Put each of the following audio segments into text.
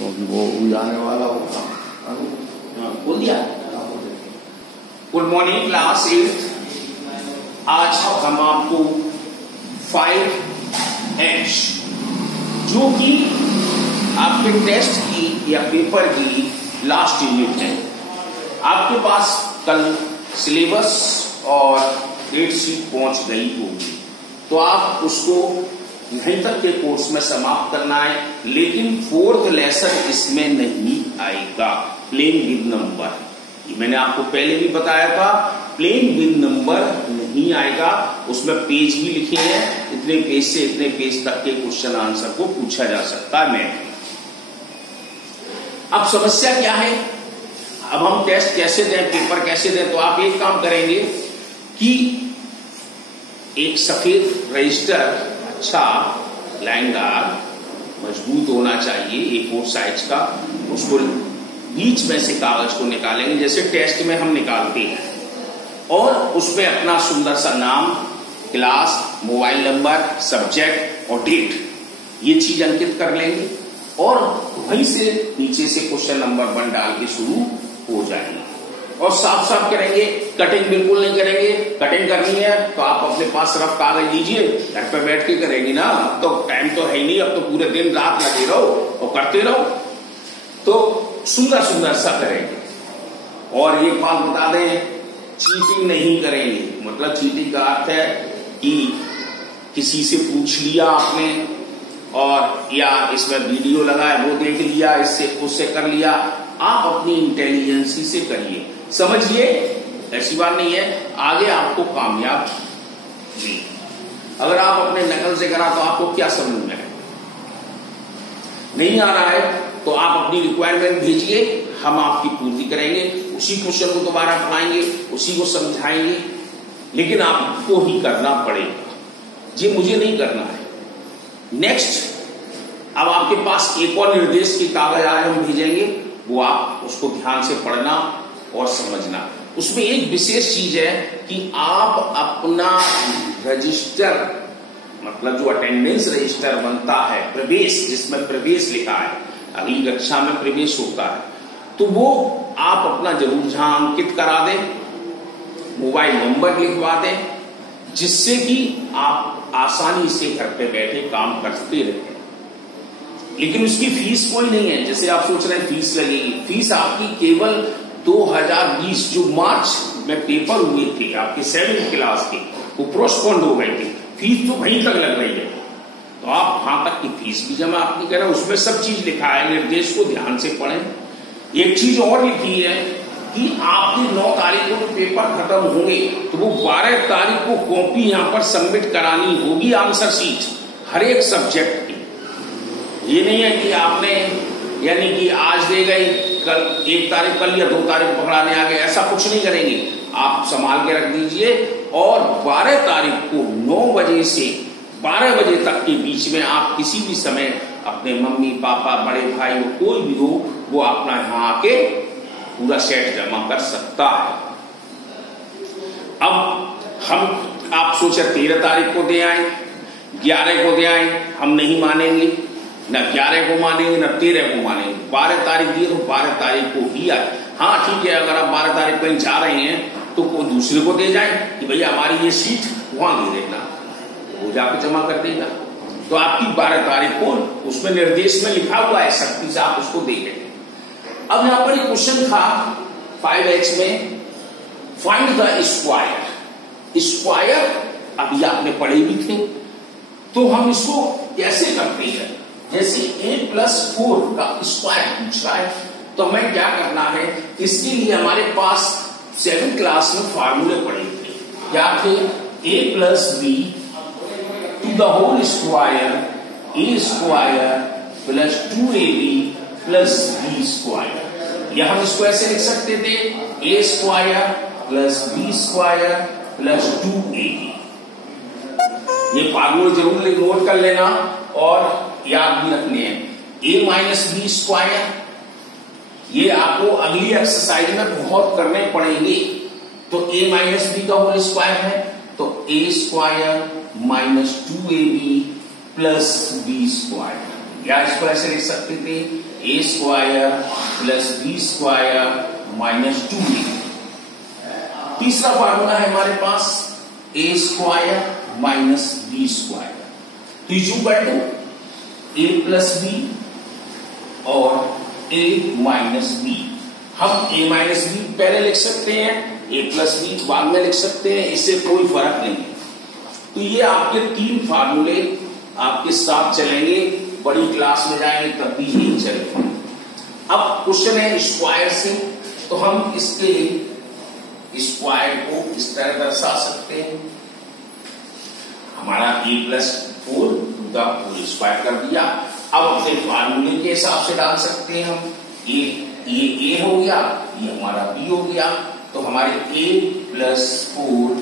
क्योंकि वो जाने वाला होगा। बोल दिया। Good morning class 8। आज हम आपको 5H जो कि आपके टेस्ट की या पेपर की लास्ट यूनिट है। आपके पास कल सिलेबस और डेट शीट पहुंच गई होगी, तो आप उसको यहीं तक के कोर्स में समाप्त करना है। लेकिन 4th लेसन इसमें नहीं आएगा, प्लेन विद नंबर। ये मैंने आपको पहले भी बताया था, प्लेन विद नंबर नहीं आएगा। उसमें पेज भी लिखे हैं, इतने पेज से इतने पेज तक के क्वेश्चन आंसर को पूछा जा सकता है मैथ। अब समस्या क्या है, अब हम टेस्ट कैसे दें, पेपर कैसे दें। तो आप एक काम करेंगे कि एक सफेद रजिस्टर, अच्छा लाइनदार मजबूत होना चाहिए, A4 साइज का, उसको बीच में से कागज को निकालेंगे जैसे टेस्ट में हम निकालते हैं, और उसमें अपना सुंदर सा नाम, क्लास, मोबाइल नंबर, सब्जेक्ट और डेट, ये चीज अंकित कर लेंगे। और वहीं से नीचे से क्वेश्चन नंबर 1 डाल के शुरू हो जाएंगे। और साफ साफ करेंगे, कटिंग बिल्कुल नहीं करेंगे। कटिंग करनी है तो आप अपने पास रफ कागज लीजिए, घर पे बैठ के करेंगी ना। अब तो टाइम तो है ही नहीं, अब तो पूरे दिन रात लगे रहो और करते रहो, तो सुंदर सुंदर सा करेंगे। और ये बात बता दें, चीटिंग नहीं करेंगे। मतलब चीटिंग का अर्थ है कि किसी से पूछ लिया आपने, और या इसमें वीडियो लगा है वो देख लिया, इससे उससे कर लिया। आप अपनी इंटेलिजेंसी से करिए, समझिए, ऐसी बात नहीं है, आगे आपको कामयाब नहीं। अगर आप अपने नकल से करा तो आपको क्या समझ में है, नहीं आ रहा है तो आप अपनी रिक्वायरमेंट भेजिए, हम आपकी पूर्ति करेंगे। उसी क्वेश्चन को दोबारा पढ़ाएंगे, उसी को समझाएंगे, लेकिन आपको ही करना पड़ेगा, ये मुझे नहीं करना है। नेक्स्ट, अब आपके पास एक और निर्देश की कागज आज हम भेजेंगे, वो आप उसको ध्यान से पढ़ना और समझना। उसमें एक विशेष चीज है कि आप अपना रजिस्टर, मतलब जो अटेंडेंस रजिस्टर बनता है, प्रवेश, जिसमें प्रवेश लिखा है, अगली कक्षा में प्रवेश होता है, तो वो आप अपना जरूर जहां अंकित करा दें, मोबाइल नंबर लिखवा दें, जिससे कि आप आसानी से घर पे बैठे काम करते रहे। लेकिन उसकी फीस कोई नहीं है, जैसे आप सोच रहे हैं फीस लगेगी। फीस आपकी केवल 2020 जो मार्च में पेपर हुए थे आपके 7th क्लास के, वो पोस्टपोन्ड हो गए थे, फीस तो वहीं तक लग रही है। तो आप वहां तक की फीस भी जमा आप नहीं करें, उसमें सब चीज लिखा है, निर्देश को ध्यान से पढ़ें। एक चीज और लिखी है कि आपकी 9 तारीख को पेपर खत्म होंगे, तो वो 12 तारीख को कॉपी यहां पर सबमिट करानी होगी, आंसर शीट हर एक सब्जेक्ट की। ये नहीं है कि आपने यानी कि आज दे गई, कल 1 तारीख कल या 2 तारीख पकड़ाने आ गए, ऐसा कुछ नहीं करेंगे। आप संभाल के रख दीजिए, और 12 तारीख को 9 बजे से 12 बजे तक के बीच में आप किसी भी समय अपने मम्मी पापा, बड़े भाई, कोई भी हो, वो अपना यहां आके पूरा सेट जमा कर सकता है। अब आप सोचे 13 तारीख को दे आए, 11 को दे आए, हम नहीं मानेंगे, न 11 को मानेंगे न 13 को मानेंगे। 12 तारीख दिए तो 12 तारीख को ही आए। हाँ ठीक है, अगर आप 12 तारीख कहीं जा रहे हैं तो कोई दूसरे को दे जाए कि भैया हमारी ये सीट वहां दे देना, वो जाकर जमा कर देगा। तो आपकी 12 तारीख को उसमें निर्देश में लिखा हुआ है, सख्ती से आप उसको दे देंगे। अब यहां पर एक क्वेश्चन था 5H में, फाइंड द स्क्वायर। स्क्वायर अभी आपने पढ़े भी थे, तो हम इसको कैसे करते हैं। जैसे A+4 का स्क्वायर पूछ रहा है, तो हमें क्या करना है, इसके लिए हमारे पास 7th क्लास में फार्मूले पढ़े थे। क्या थे, A+B to the whole square, A square plus 2AB plus B square. या हम इसको ऐसे लिख सकते थे, A square plus B square plus 2AB। ये फार्मूले जरूर नोट कर लेना और याद भी रखने हैं। A-B स्क्वायर, ये आपको अगली एक्सरसाइज में बहुत करने पड़ेंगे। तो A-B का होल स्क्वायर है, तो A square minus 2AB plus B square. या इसको ऐसे लिख सकते थे A square plus B square minus 2a। तीसरा फार्मूला है हमारे पास A square minus B square, तो equal to A plus B और ए माइनस बी। हम ए माइनस बी पहले लिख सकते हैं, ए प्लस बी बाद में लिख सकते हैं, इससे कोई फर्क नहीं है। तो ये आपके तीन फार्मूले आपके साथ चलेंगे, बड़ी क्लास में जाएंगे तब भी यही चलेगा। अब क्वेश्चन है स्क्वायर से, तो हम इसके स्क्वायर को इस तरह दर्शा सकते हैं। हमारा ए प्लस 4 का होल स्क्वायर कर दिया। अब अपने फार्मूले के हिसाब से डाल सकते हैं हम, ये ए हो गया, ये हमारा बी हो गया, तो हमारे ए प्लस 4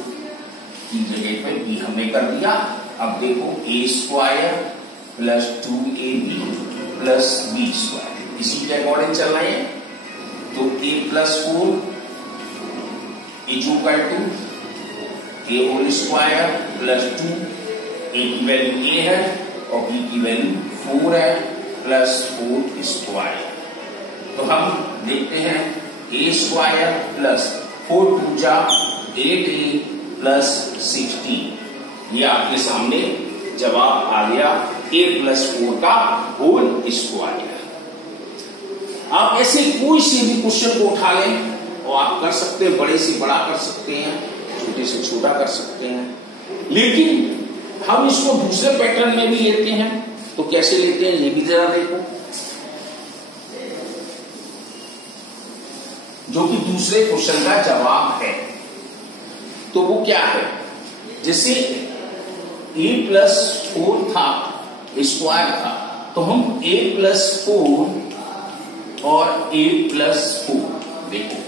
की जगह पे बी हमने कर दिया। अब देखो A square plus 2ab plus B square, इसी के अकॉर्डिंग चल रहे हैं। तो A plus 4 equal to A whole square plus 2, A की वैल्यू ए है और बी की वैल्यू 4 है, प्लस 4 स्क्वायर। तो हम देखते हैं ए स्क्वायर प्लस 4 2 जा 8a प्लस 16, ये आपके सामने जवाब आ गया ए प्लस 4 का होल स्क्वायर। आप ऐसे कोई से भी क्वेश्चन को उठा लें और आप कर सकते हैं, बड़े से बड़ा कर सकते हैं, छोटे से छोटा कर सकते हैं, लेकिन हम इसको दूसरे पैटर्न में भी लेते हैं। तो कैसे लेते हैं ये भी जरा देखो, जो कि दूसरे क्वेश्चन का जवाब है। तो वो क्या है, जैसे ए प्लस 4 था, स्क्वायर था, तो हम ए प्लस 4 और ए प्लस 4 देखो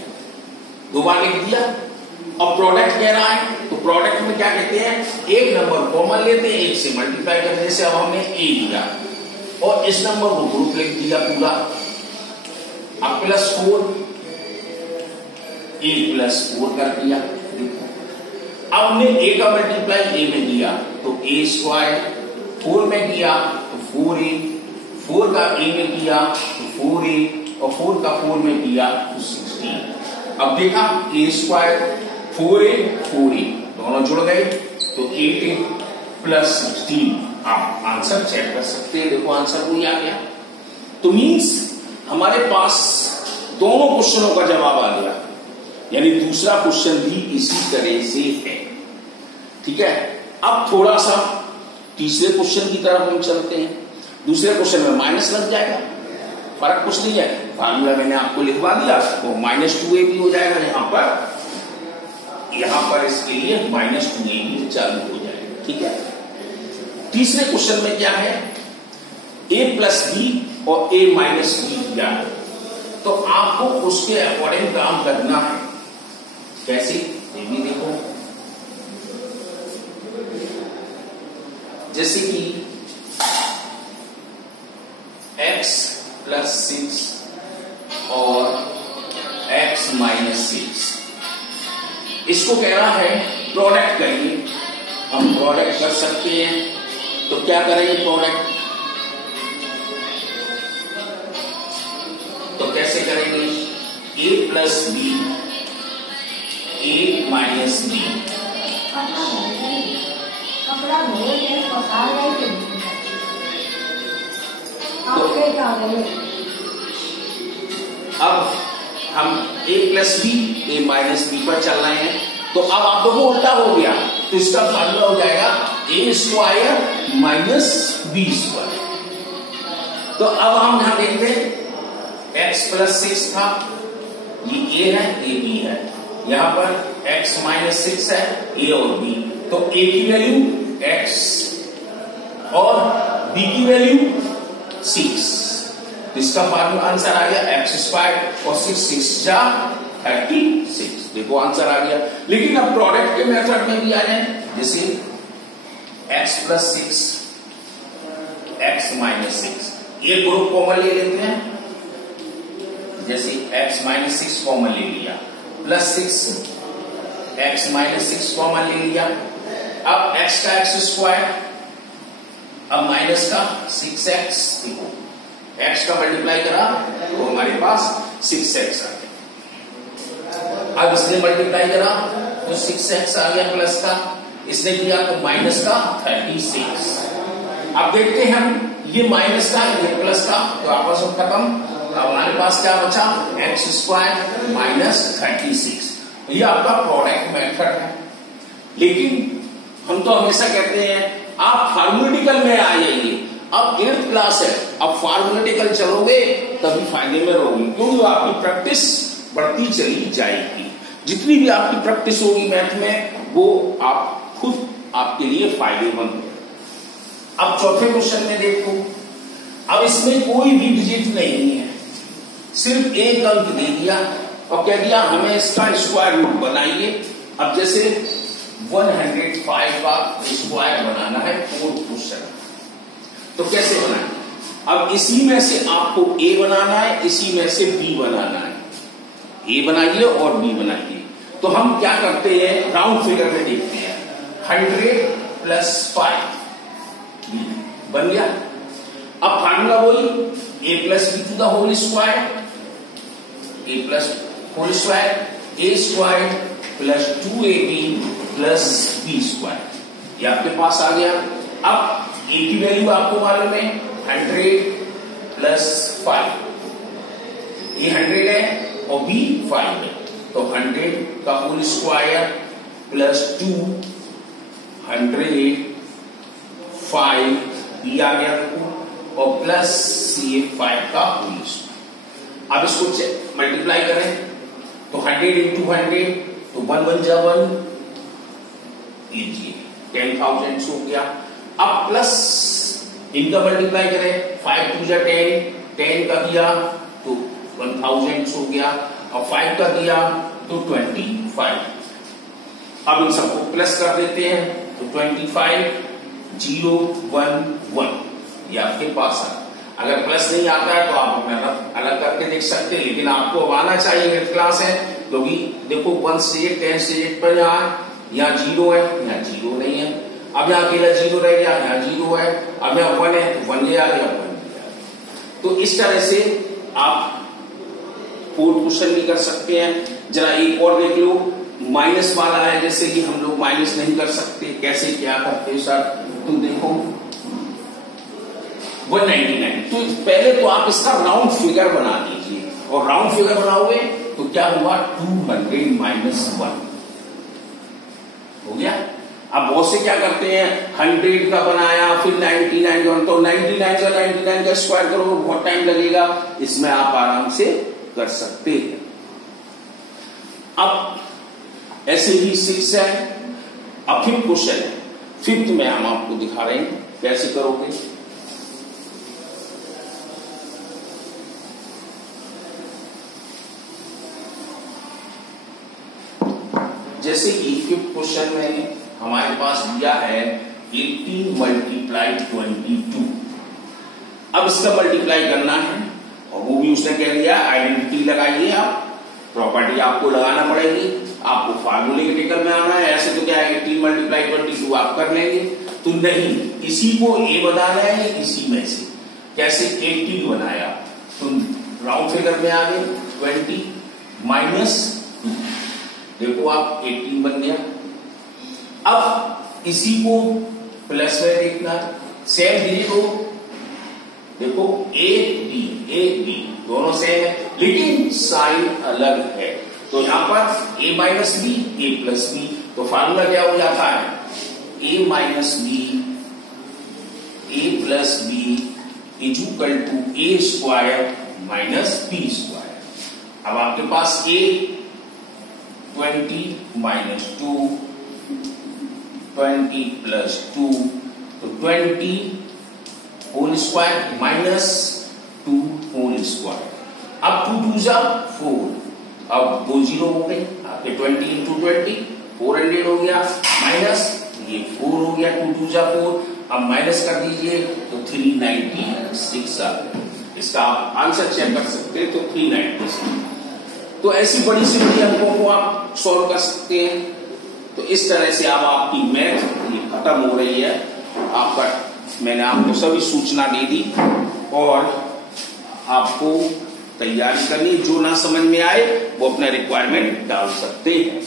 दो बार लिख दिया। अब प्रोडक्ट कह रहा है, तो प्रोडक्ट में क्या कहते हैं, एक नंबर कॉमन लेते हैं, एक से मल्टीप्लाई करने से अब हमने ए लिया और इस नंबर को ग्रुप लिख दिया पूरा। अब प्लस 4 ए प्लस 4 कर दिया। देखो अब हमने ए का मल्टीप्लाई ए में दिया तो ए स्क्वायर, 4 में किया तो 4a, 4 का ए में किया तो 4a और 4 का 4 में किया तो 16। अब देखा ए स्क्वायर 4a 4a दोनों जुड़ गए तो 8a प्लस 16। आप आंसर चेक कर सकते हैं, देखो आंसर वही आ गया। तो मीन्स हमारे पास दोनों क्वेश्चनों का जवाब आ गया, यानी दूसरा क्वेश्चन भी इसी तरह से है। ठीक है, अब थोड़ा सा तीसरे क्वेश्चन की तरफ हम चलते हैं। दूसरे क्वेश्चन में माइनस लग जाएगा, फर्क कुछ नहीं है, फार्मूला मैंने आपको लिखवा दिया तो -2a भी हो जाएगा। यहां पर इसके लिए -2a भी चालू हो जाएगा। ठीक है, तीसरे क्वेश्चन में क्या है, a प्लस बी और a माइनस बी दिया है, तो आपको उसके अकॉर्डिंग काम करना है। कैसे, ये भी देखो, जैसे कि x प्लस 6 और x माइनस 6, इसको कह रहा है प्रोडक्ट करिए। हम प्रोडक्ट कर सकते हैं, तो क्या करेंगे प्रोडक्ट, तो कैसे करेंगे, a plus B A minus B. अब हम a plus B A minus B पर चल रहे हैं, तो अब आप देखो उल्टा हो गया, तो इसका फार्मूला हो जाएगा ए स्क्वायर माइनस बी स्क्वायर। तो अब हम यहां देखते हैं x प्लस 6 था, ये a है, ये b है, यहां पर x माइनस 6 है, a और b, तो a की वैल्यू x और b की वैल्यू 6, तो इसका फार्मूला आंसर आ गया x स्क्वायर और 6 जा 36। देखो आंसर आ गया। लेकिन अब प्रोडक्ट के मेथड में भी आ जाए, जैसे x प्लस 6 x माइनस 6, ये ग्रुप कॉमन ले लेते हैं, जैसे x माइनस 6 कॉमन ले लिया, प्लस 6 x माइनस 6 कॉमन ले लिया। अब x का x स्क्वायर अब माइनस का 6x, देखो x का मल्टीप्लाई करा तो हमारे पास 6x आ गया। अब इसने मल्टीप्लाई करा तो 6x आ गया प्लस का, इसने किया तो माइनस का 36। अब देखते हैं हम, ये माइनस का ये प्लस का तो आपस में खत्म। अब हमारे पास क्या बचा, एक्स स्क्वायर माइनस 36। ये आपका प्रोडक्ट मेथड है। लेकिन हम तो हमेशा कहते हैं आप फार्मूलेटिकल में आ जाइए। अब 8th क्लास है, अब फार्मूलेटिकल चलोगे तभी फायदे में रहोगे, क्योंकि आपकी प्रैक्टिस बढ़ती चली जाएगी। जितनी भी आपकी प्रैक्टिस होगी मैथ में वो आप खुद आपके लिए फायदेमंद है। अब चौथे क्वेश्चन में देखो, अब इसमें कोई भी डिजिट नहीं है, सिर्फ एक अंक दे दिया और कह दिया हमें इसका स्क्वायर रूट बनाइए। अब जैसे 105 का स्क्वायर बनाना है 4th क्वेश्चन, तो कैसे बनाएं? अब इसी में से आपको a बनाना है, इसी में से b बनाना है। a बनाइए और b बनाइए। तो हम क्या करते हैं, राउंड फिगर में देखते हैं। 100 प्लस 5 बन गया। अब फार्मूला वही, a plus B to the whole square, a plus whole square, a square plus 2ab plus b square, ये आपके पास आ गया। अब a की वैल्यू आपको मालूम है 100 प्लस 5, a 100 है और b 5 है, तो 100 का होल स्क्वायर प्लस 2 100 5 b आ गया और प्लस ये 5 का होल स्क्वायर। अब इसको मल्टीप्लाई करें तो 100 इंटू 100 तो 1 1 जा 1, ये 10,000 हो गया। अब प्लस इनका मल्टीप्लाई करें, 5 2 जा 10, 10 का दिया तो 1000 हो गया और 5 का दिया तो 25। अब इन सबको प्लस कर देते हैं तो 25 0 1 1, ये आपके पास आ। अगर प्लस नहीं आता है तो आप अपना अलग करके देख सकते हैं, लेकिन आपको आना चाहिए। मैथ क्लास है क्योंकि देखो 1 से 10 से 8 पर यहाँ 0 है, यहाँ 0 नहीं है। अब यहाँ अकेला 0 रह गया, यहाँ 0 है। अब यहाँ 1 है तो 1 आ गया, 1 तो इस तरह से आप 4th क्वेश्चन भी कर सकते हैं। जरा एक और देख लो, माइनस वाला है, जैसे कि हम लोग माइनस नहीं कर सकते, कैसे क्या करते सर, तो देखो 199, तो पहले तो आप इसका राउंड फिगर बना दीजिए, और राउंड फिगर बनाओगे तो क्या हुआ 200 माइनस 1 हो गया। अब बहुत से क्या करते हैं 100 का बनाया फिर 99 का, तो 99 का स्क्वायर करो बहुत टाइम लगेगा, इसमें आप आराम से कर सकते हैं। अब ऐसे ही 6 है। अब 5th क्वेश्चन है, 5th में हम आपको दिखा रहे हैं कैसे करोगे। जैसे कि 5th क्वेश्चन में हमारे पास दिया है 18 मल्टीप्लाई 22। अब इसका मल्टीप्लाई करना है और वो भी उसने कह दिया आइडेंटिटी लगाइए, आप प्रॉपर्टी आपको लगाना पड़ेगी, आपको फार्मूलेटिकल में आना है। ऐसे तो क्या है 18 मल्टीप्लाई 22 आप कर लेंगे, तो नहीं, इसी को a बनाना है इसी में से। कैसे 18 बनाया तो राउंड फिगर में आ गए 20 माइनस 2, देखो आप 18 बन गया। अब इसी को प्लस में देखना, सेम डिजिट हो, देखो a b दोनों सेम है लेकिन साइन अलग है, तो यहां पर a minus B a plus B, तो फार्मूला क्या हो जाता है a minus B a plus B is equal to a square minus b square. अब आपके पास a 20 माइनस 2 20 प्लस 2, तो 20 whole square minus 2 whole square. अब 2 2 जा 4, अब 2 0 हो गए आपके 20 इंटू 20 400 हो गया, माइनस ये 4 हो गया, 2 2 जा 4, अब माइनस कर दीजिए तो 396 आ गया। इसका आप आंसर चेक कर सकते हैं, तो 396। तो ऐसी बड़ी से बड़ी अंकों को आप सॉल्व कर सकते हैं। तो इस तरह से अब आपकी मैथ ये खत्म हो रही है, आपका मैंने आपको सभी सूचना दे दी और आपको तैयारी करनी, जो ना समझ में आए वो अपना रिक्वायरमेंट डाल सकते हैं।